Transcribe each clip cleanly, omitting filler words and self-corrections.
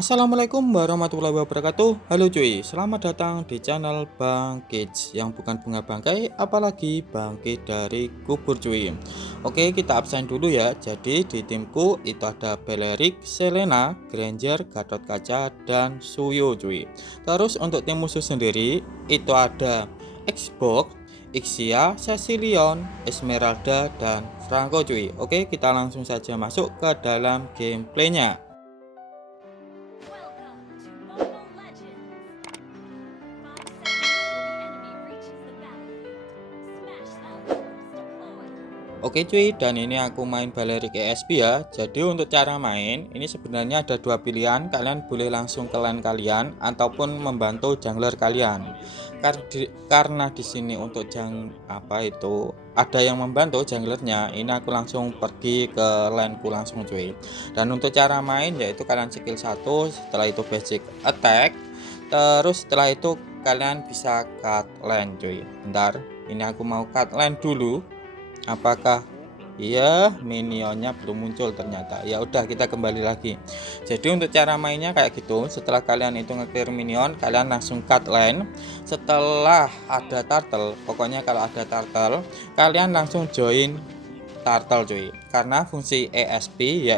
Assalamualaikum warahmatullahi wabarakatuh. Halo cuy, selamat datang di channel Bang Kids yang bukan bunga bangkai, apalagi bangkit dari kubur cuy. Oke, kita absen dulu ya. Jadi di timku itu ada Belerik, Selena, Granger, Gatot Kaca, dan Suyo cuy. Terus untuk tim musuh sendiri itu ada Xbox, Ixia, Cecilion, Esmeralda, dan Franco cuy. Oke, kita langsung saja masuk ke dalam gameplaynya. Welcome to Mobile Legends! 5 seconds till the enemy reaches the battlefield. Smash them! Deploy! Oke cuy, dan ini aku main Balerik ESP ya. Jadi untuk cara main, ini sebenarnya ada dua pilihan. Kalian boleh langsung ke lane kalian ataupun membantu jungler kalian. Karena di sini untuk ada yang membantu junglernya, ini aku langsung pergi ke laneku langsung cuy. Dan untuk cara main yaitu kalian skill 1, setelah itu basic attack. Terus setelah itu kalian bisa cut lane cuy. Bentar, ini aku mau cut lane dulu. Apakah iya minionnya belum muncul ternyata. Ya udah, kita kembali lagi. Jadi untuk cara mainnya kayak gitu. Setelah kalian itu nge-clear minion, kalian langsung cut lane. Setelah ada turtle, pokoknya kalau ada turtle kalian langsung join turtle cuy, karena fungsi ESP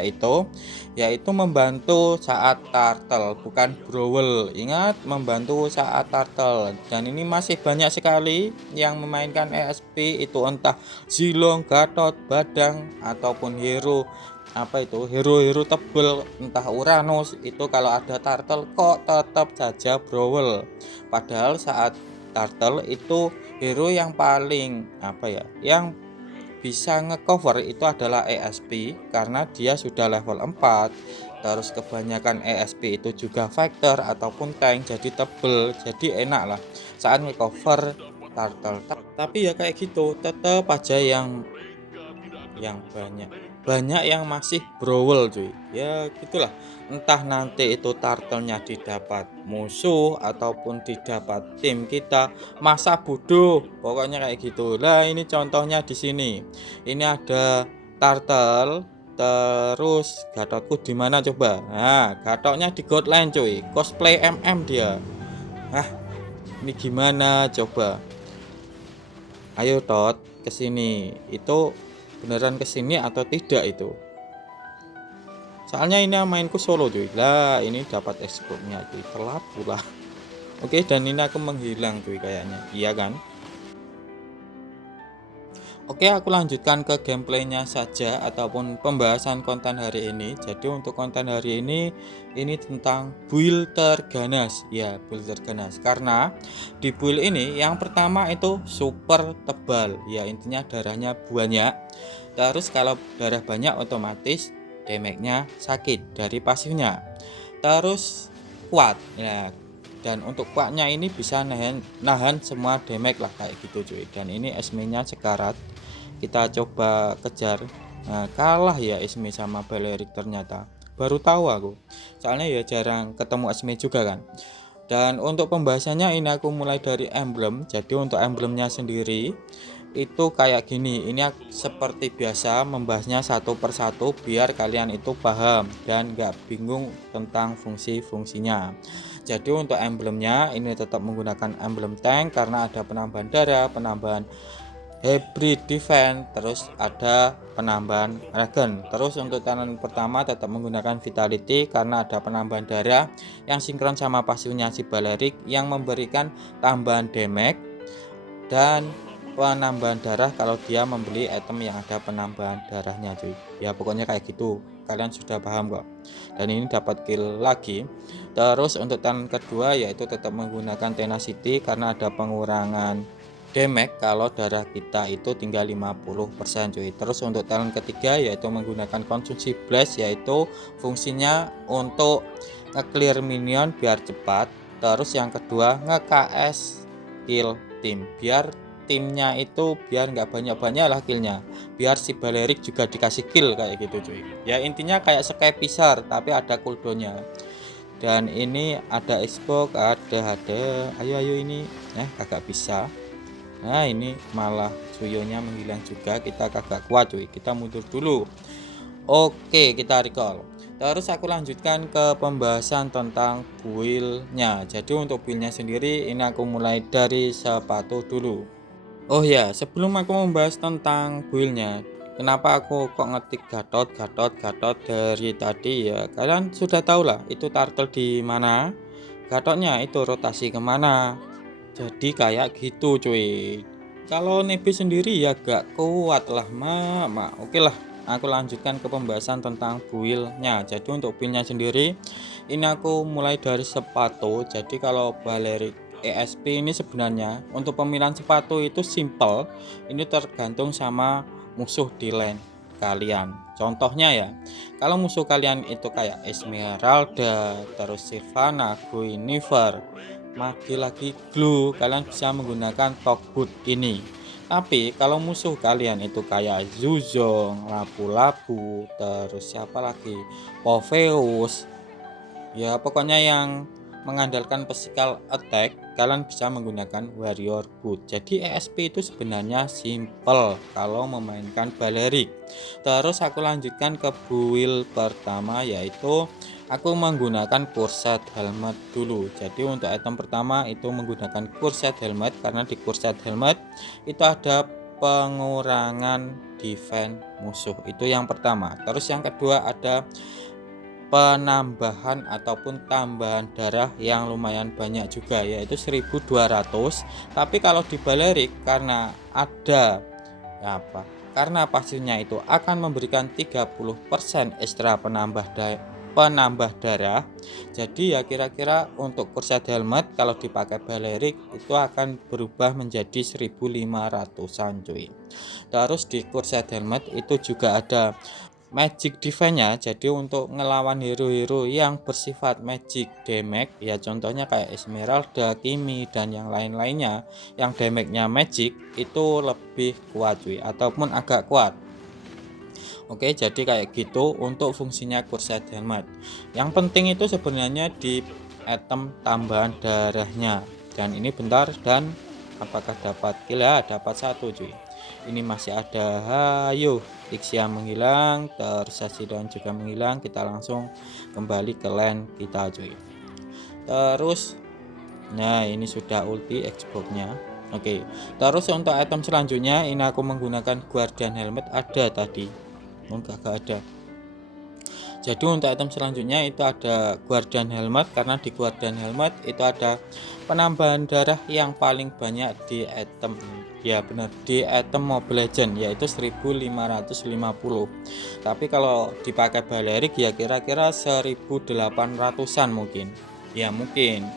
yaitu membantu saat turtle, bukan growl. Ingat, membantu saat turtle. Dan ini masih banyak sekali yang memainkan ESP itu, entah Zilong, Gatot, Badang, ataupun hero hero tebel, entah Uranus. Itu kalau ada turtle kok tetap saja brawl, padahal saat turtle itu hero yang paling yang bisa ngecover itu adalah ESP, karena dia sudah level 4. Terus kebanyakan ESP itu juga fighter ataupun tank, jadi tebel, jadi enak lah saat ngecover turtle. Tapi ya kayak gitu, tetap aja yang banyak yang masih brawl cuy. Ya gitulah, entah nanti itu turtle-nya didapat musuh ataupun didapat tim kita, masa bodoh, pokoknya kayak gitu lah. Ini contohnya di sini, ini ada turtle, terus Gatotku di mana coba. Nah, Gatotnya di Godline cuy, cosplay dia. Nah, ini gimana coba, ayo Tot kesini. Itu beneran kesini atau tidak itu? Soalnya ini mainku solo cuy. Lah ini dapat exportnya cuy, telat pula. Oke, dan ini aku menghilang cuy kayaknya, iya kan? Oke, aku lanjutkan ke gameplaynya saja ataupun pembahasan konten hari ini. Jadi untuk konten hari ini tentang build terganas. Ya, build terganas. Karena di build ini yang pertama itu super tebal. Ya, intinya darahnya banyak. Terus kalau darah banyak otomatis damage-nya sakit dari pasifnya. Terus kuat. Ya, dan untuk kuatnya ini bisa nahan semua damage lah kayak gitu cuy. Dan ini Esme-nya sekarat. Kita coba kejar. Nah, kalah ya Esme sama Balerik ternyata. Baru tahu aku, soalnya ya jarang ketemu Esme juga kan. Dan untuk pembahasannya ini aku mulai dari emblem. Jadi untuk emblemnya sendiri itu kayak gini. Ini seperti biasa membahasnya satu persatu biar kalian itu paham dan gak bingung tentang fungsi-fungsinya. Jadi untuk emblemnya ini tetap menggunakan emblem tank karena ada penambahan darah, penambahan hybrid defense, terus ada penambahan regen. Terus untuk talent pertama tetap menggunakan vitality karena ada penambahan darah yang sinkron sama pasifnya si Balerik yang memberikan tambahan damage dan penambahan darah kalau dia membeli item yang ada penambahan darahnya cuy. Ya pokoknya kayak gitu, kalian sudah paham kok. Dan ini dapat kill lagi. Terus untuk talent kedua yaitu tetap menggunakan tenacity karena ada pengurangan damage kalau darah kita itu tinggal 50% cuy. Terus untuk talent ketiga yaitu menggunakan konsumsi blast, yaitu fungsinya untuk nge-clear minion biar cepat. Terus yang kedua nge-KS kill tim, biar timnya itu biar nggak banyak-banyak lah killnya, biar si Balerik juga dikasih kill kayak gitu cuy. Ya intinya kayak Skypisar tapi ada cooldownnya. Dan ini ada Xbox, ada ayo ini kagak bisa. Nah ini malah Suyonya menghilang juga, kita kagak kuat cuy, kita mundur dulu. Oke, kita recall. Terus aku lanjutkan ke pembahasan tentang build-nya. Jadi untuk build-nya sendiri ini aku mulai dari sepatu dulu. Oh ya, sebelum aku membahas tentang build-nya, kenapa aku kok ngetik Gatot dari tadi ya? Kalian sudah tahu lah itu turtle di mana, Gatotnya itu rotasi kemana. Jadi kayak gitu cuy. Kalau Nebi sendiri ya gak kuat lah mak. Oke lah, aku lanjutkan ke pembahasan tentang build-nya. Jadi untuk build-nya sendiri ini aku mulai dari sepatu. Jadi kalau Balerik ESP ini sebenarnya untuk pemilihan sepatu itu simple. Ini tergantung sama musuh di lane kalian. Contohnya ya, kalau musuh kalian itu kayak Esmeralda, terus Sylvana, Guinevere, lagi glue, kalian bisa menggunakan Talkboot ini. Tapi kalau musuh kalian itu kayak Zuzong, Lapu-Lapu, terus siapa lagi, Poveus, ya pokoknya yang mengandalkan physical attack, kalian bisa menggunakan warrior boot. Jadi ESP itu sebenarnya simple kalau memainkan Balerik. Terus aku lanjutkan ke build pertama, yaitu aku menggunakan corset helmet dulu. Jadi untuk item pertama itu menggunakan corset helmet, karena di corset helmet itu ada pengurangan defense musuh, itu yang pertama. Terus yang kedua ada penambahan ataupun tambahan darah yang lumayan banyak juga, yaitu 1200. Tapi kalau di Balerik karena ada karena pasirnya itu akan memberikan 30% ekstra penambah darah. Jadi ya kira-kira untuk corset helmet kalau dipakai Balerik itu akan berubah menjadi 1500-an cuy. Terus di corset helmet itu juga ada magic defense-nya. Jadi untuk ngelawan hero-hero yang bersifat magic damage, ya contohnya kayak Esmeralda, Kimi dan yang lain-lainnya yang damage-nya magic itu lebih kuat cuy, ataupun agak kuat. Oke, jadi kayak gitu untuk fungsinya corset helmet. Yang penting itu sebenarnya di item tambahan darahnya. Dan ini bentar, dan apakah dapat kill ya? Dapat satu cuy. Ini masih ada hayo Ixia menghilang, terus Sasidon juga menghilang. Kita langsung kembali ke lane kita cuy. Terus nah ini sudah ulti Xbox-nya. Oke, terus untuk item selanjutnya ini aku menggunakan Guardian Helmet, ada tadi enggak ada. Jadi untuk item selanjutnya itu ada Guardian Helmet, karena di Guardian Helmet itu ada penambahan darah yang paling banyak di item, ya benar, di item Mobile Legend, yaitu 1550. Tapi kalau dipakai Balerik ya kira-kira 1800-an mungkin. Ya mungkin,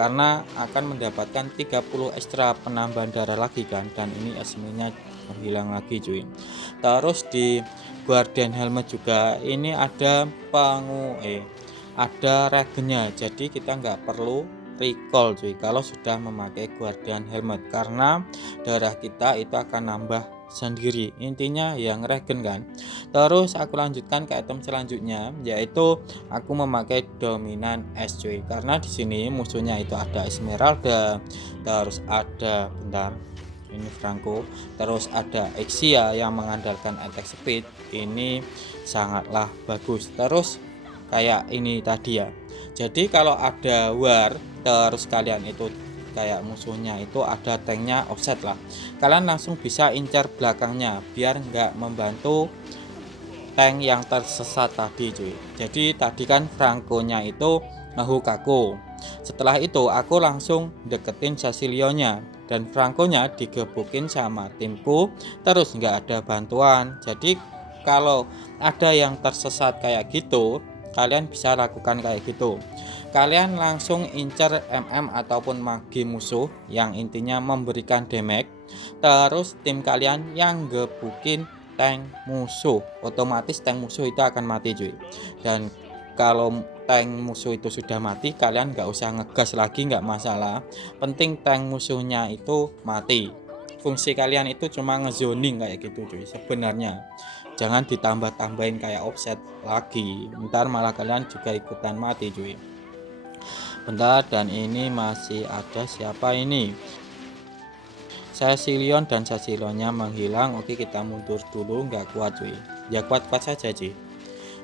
karena akan mendapatkan 30 ekstra penambahan darah lagi kan, dan ini SMI-nya hilang lagi cuy. Terus di Guardian Helmet juga ini ada ada regennya, jadi kita nggak perlu recall cuy kalau sudah memakai Guardian Helmet, karena darah kita itu akan nambah sendiri, intinya yang regen kan. Terus aku lanjutkan ke item selanjutnya, yaitu aku memakai dominan es cuy, karena di sini musuhnya itu ada Esmeralda, terus ada ini Franco, terus ada Exia yang mengandalkan attack speed, ini sangatlah bagus. Terus kayak ini tadi ya, jadi kalau ada war terus kalian itu kayak musuhnya itu ada tanknya offset lah, kalian langsung bisa incar belakangnya biar nggak membantu tank yang tersesat tadi cuy. Jadi tadi kan Franco-nya itu Hukako, setelah itu aku langsung deketin Sasilionya dan Franco-nya digebukin sama timku, terus nggak ada bantuan. Jadi kalau ada yang tersesat kayak gitu, kalian bisa lakukan kayak gitu, kalian langsung incer MM ataupun magi musuh yang intinya memberikan damage, terus tim kalian yang gebukin tank musuh, otomatis tank musuh itu akan mati cuy. Dan kalau tank musuh itu sudah mati, kalian nggak usah ngegas lagi, nggak masalah, penting tank musuhnya itu mati. Fungsi kalian itu cuma ngezoning kayak gitu cuy sebenarnya, jangan ditambah-tambahin kayak offset lagi, ntar malah kalian juga ikutan mati cuy. Bentar, dan ini masih ada siapa ini, Sasilion, dan Sasilionnya menghilang. Oke, kita mundur dulu, nggak kuat cuy, ya kuat-kuat saja cuy.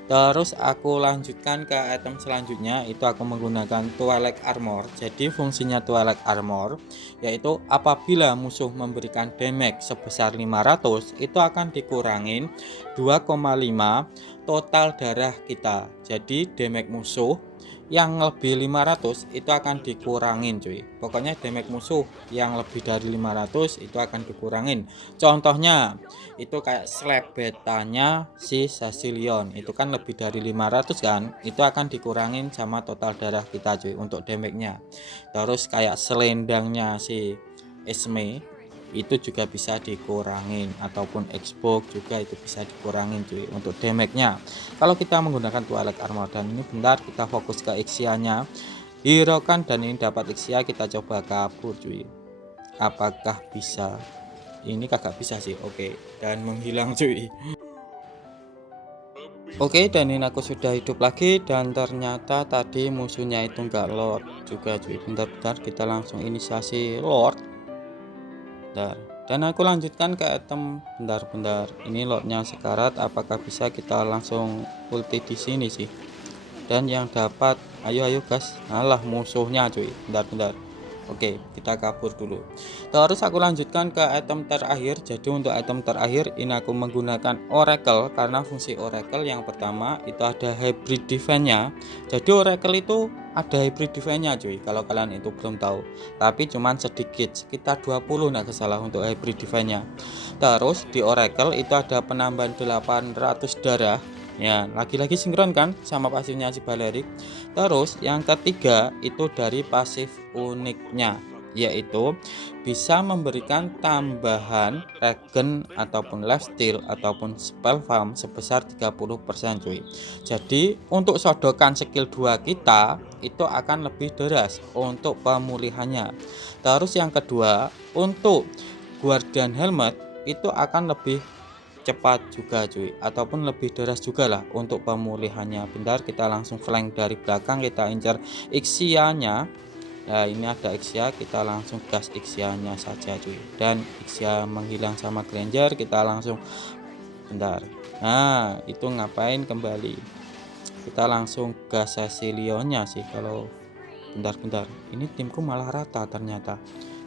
Terus aku lanjutkan ke item selanjutnya, itu aku menggunakan Twilight Armor. Jadi fungsinya Twilight Armor yaitu apabila musuh memberikan damage sebesar 500, itu akan dikurangin 2,5 total darah kita. Jadi damage musuh yang lebih 500 itu akan dikurangin cuy. Pokoknya damage musuh yang lebih dari 500 itu akan dikurangin. Contohnya itu kayak slap betanya si Sasilion, itu kan lebih dari 500 kan, itu akan dikurangin sama total darah kita cuy untuk damage-nya. Terus kayak selendangnya si Esme itu juga bisa dikurangin, ataupun Xbox juga itu bisa dikurangin cuy untuk damage-nya kalau kita menggunakan Twilight Armor. Dan ini bentar kita fokus ke Ixia-nya, hero kan, dan ini dapat Ixia, kita coba kabur cuy. Apakah bisa? Ini kagak bisa sih. Oke, dan menghilang cuy. Oke, dan ini aku sudah hidup lagi, dan ternyata tadi musuhnya itu enggak Lord juga cuy. Bentar-bentar kita langsung inisiasi Lord. Dan aku lanjutkan ke item. Bentar-bentar, ini Lordnya sekarat, apakah bisa kita langsung ulti di sini sih? Dan yang dapat, ayo gas, alah musuhnya cuy. Bentar-bentar. Oke, kita kabur dulu. Terus aku lanjutkan ke item terakhir. Jadi untuk item terakhir ini aku menggunakan Oracle, karena fungsi Oracle yang pertama itu ada hybrid defense-nya. Jadi Oracle itu ada hybrid defense-nya cuy, kalau kalian itu belum tahu. Tapi cuman sedikit, sekitar 20 nah kesalah untuk hybrid defense-nya. Terus di Oracle itu ada penambahan 800 darah. Ya, lagi-lagi sinkron kan sama pasifnya si Balerik. Terus yang ketiga itu dari pasif uniknya, yaitu bisa memberikan tambahan regen ataupun lifesteal ataupun spell farm sebesar 30% cuy. Jadi untuk sodokan skill 2 kita itu akan lebih deras untuk pemulihannya. Terus yang kedua, untuk Guardian Helmet itu akan lebih cepat juga cuy, ataupun lebih deras juga lah untuk pemulihannya. Bentar, kita langsung flank dari belakang, kita incar Ixia-nya. Nah ini ada Ixia, kita langsung gas Ixia-nya saja cuy. Dan Ixia menghilang sama Granger, kita langsung bentar. Nah itu ngapain kembali, kita langsung gas Sasilion-nya sih. Kalau bentar, ini timku malah rata ternyata,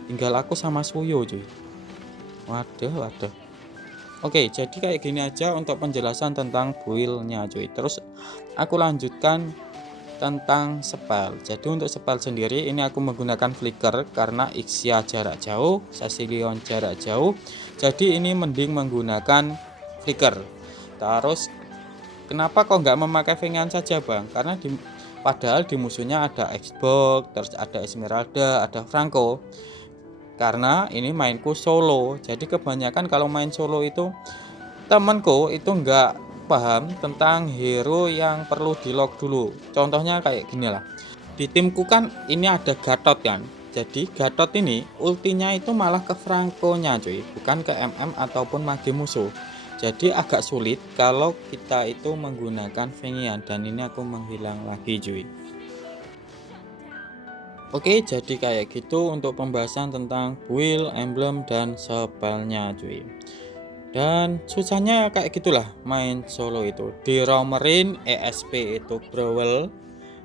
tinggal aku sama Suyo cuy. Waduh. Oke, jadi kayak gini aja untuk penjelasan tentang build-nya cuy. Terus aku lanjutkan tentang spell. Jadi untuk spell sendiri ini aku menggunakan flicker karena Ixia jarak jauh, Sasilion jarak jauh. Jadi ini mending menggunakan flicker. Terus kenapa kok nggak memakai Fengian saja bang? Karena padahal di musuhnya ada Xbox, terus ada Esmeralda, ada Franco. Karena ini mainku solo, jadi kebanyakan kalau main solo itu temanku itu nggak paham tentang hero yang perlu di lock dulu. Contohnya kayak gini lah, di timku kan ini ada Gatot kan, jadi Gatot ini ultinya itu malah ke Franco nya cuy, bukan ke MM ataupun mage musuh. Jadi agak sulit kalau kita itu menggunakan Fengian, dan ini aku menghilang lagi cuy. Oke, jadi kayak gitu untuk pembahasan tentang build, emblem, dan spellnya cuy. Dan susahnya kayak gitulah main solo itu. Di roamerin ESP itu Brawl,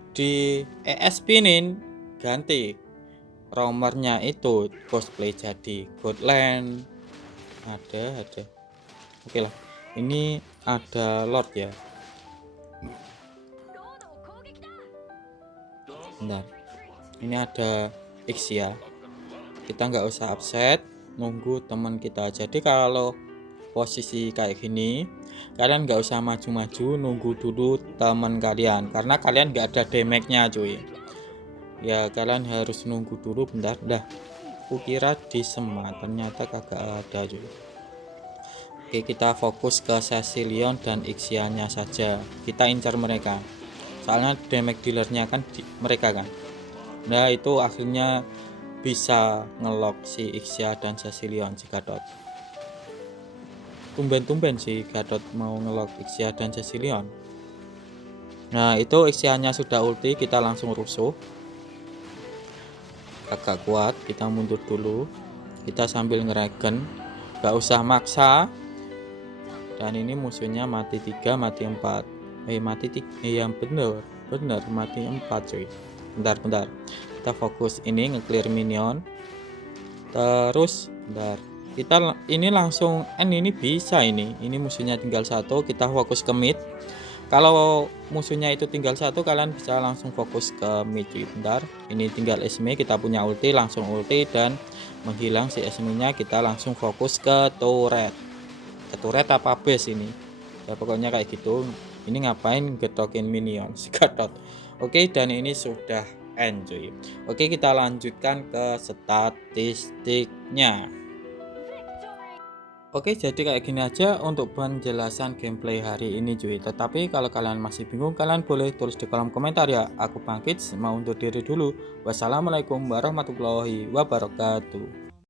di ESP-nin ganti roamernya itu cosplay jadi Godland. Ada. Oke lah, ini ada Lord ya. Bentar. Ini ada X ya, kita nggak usah upset, nunggu teman kita. Jadi kalau posisi kayak gini, kalian nggak usah maju-maju, nunggu dulu teman kalian, karena kalian nggak ada damage-nya cuy. Ya kalian harus nunggu dulu. Bentar, dah kukira di Sema, ternyata kagak ada cuy. Oke, kita fokus ke Sasilion dan Ixia-nya saja, kita incar mereka, soalnya damage dealernya kan mereka kan. Nah itu akhirnya bisa ngelock si Ixia dan Sasilion si Gatot. Tumben si Gatot mau ngelock Ixia dan Sasilion. Nah itu Ixia-nya sudah ulti, kita langsung rusuh. Agak kuat, kita mundur dulu, kita sambil ngeregen, gak usah maksa. Dan ini musuhnya mati 3, mati 4. Mati yang bener mati 4 cuy. Bentar, kita fokus ini nge-clear minion. Terus bentar, ini langsung ini bisa ini musuhnya tinggal satu, kita fokus ke mid. Kalau musuhnya itu tinggal satu, kalian bisa langsung fokus ke mid cuy. Bentar, ini tinggal Esme, kita punya ulti, langsung ulti dan menghilang si Esme nya, kita langsung fokus ke turret. Ke turret apa base ini ya, pokoknya kayak gitu. Ini ngapain getokin minion si Gatot. Oke, dan ini sudah end cuy. Oke, kita lanjutkan ke statistiknya. Victory! Oke, jadi kayak gini aja untuk penjelasan gameplay hari ini cuy. Tetapi kalau kalian masih bingung, kalian boleh tulis di kolom komentar ya. Aku bangkit mau undur diri dulu. Wassalamualaikum warahmatullahi wabarakatuh.